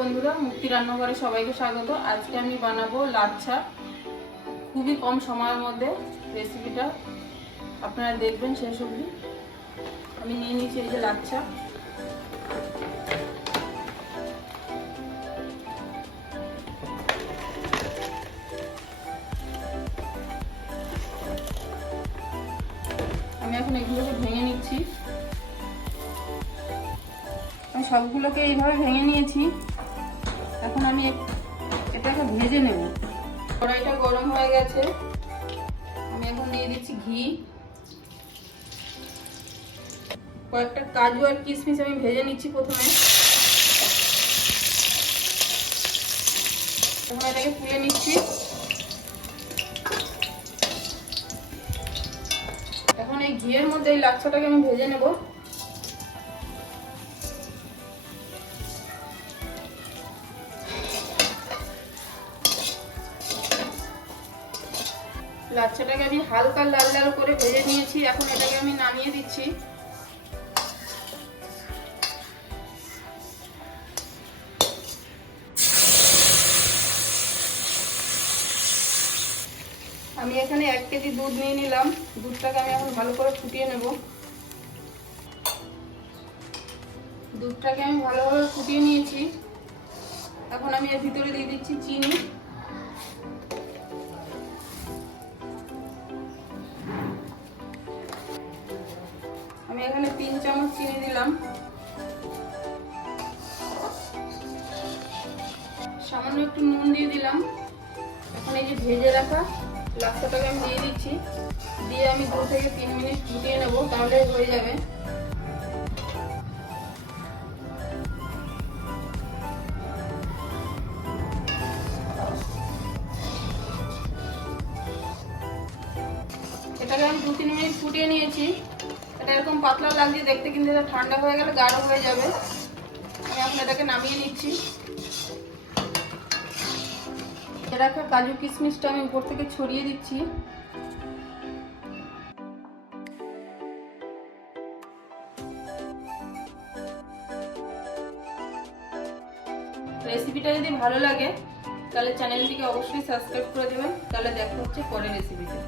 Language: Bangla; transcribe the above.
বন্ধুরা, মুক্তি রান্নাঘরে সবাইকে স্বাগত। আজকে আমি বানাবো লাচ্ছা। খুবই কম সময়ের মধ্যে রেসিপিটা আপনারা দেখবেন শেষ অবধি। আমি নিয়ে নিয়েছি এই যে লাচ্ছা। আমি এখন এগুলোকে ভেঙে নিচ্ছি। আমি সবগুলোকে এইভাবে ভেঙে নিয়েছি। এখন আমি এটাকে ভেজে নেব। কড়াইটা গরম হয়ে গেছে। আমি এখন দিয়ে দিচ্ছি ঘি। কয়েকটা কাজু আর কিশমিশ আমি ভেজে নিচ্ছি প্রথমে। এখন এটাকে তুলে নিচ্ছি। এখন এই ঘিয়ের মধ্যে এই লাচ্ছাটাকে আমি ভেজে নেব। লাচ্ছাটাকে আমি হালকা লাল লাল করে ভেজে নিয়েছি? এখন এটাকে আমি নামিয়ে দিচ্ছি। আমি এখানে এক কেজি দুধ নিয়ে নিলাম। দুধটাকে আমি এখন ভালো করে ফুটিয়ে নেব। দুধটাকে আমি ভালোভাবে ফুটিয়ে নিয়েছি। এখন আমি এর ভিতরে দিয়ে দিচ্ছি চিনি। এখানে তিন চামচ চিনি দিলাম। সামান্য একটু নুন দিয়ে দিলাম। এখন যে ভেজে রাখা লাচ্ছাটাকে আমি দিয়ে দিচ্ছি। দিয়ে আমি দু থেকে তিন মিনিট ফুটিয়ে নেব, তাহলে হয়ে যাবে। এটাকে আমি দু তিন মিনিট ফুটিয়ে নিয়েছি। এরকম পাতলা লাগছে দেখতে কিন্তু এটা ঠান্ডা হয়ে গেলে গাঢ় হয়ে যাবে। আমি এখন এটাকে নামিয়ে নিচ্ছি। রাখা কাজু কিশমিশটা আমি উপর থেকে ছড়িয়ে দিচ্ছি। রেসিপিটা যদি ভালো লাগে, তাহলে চ্যানেলটিকে অবশ্যই সাবস্ক্রাইব করে দেবেন। তাহলে দেখা হচ্ছে পরের রেসিপিতে।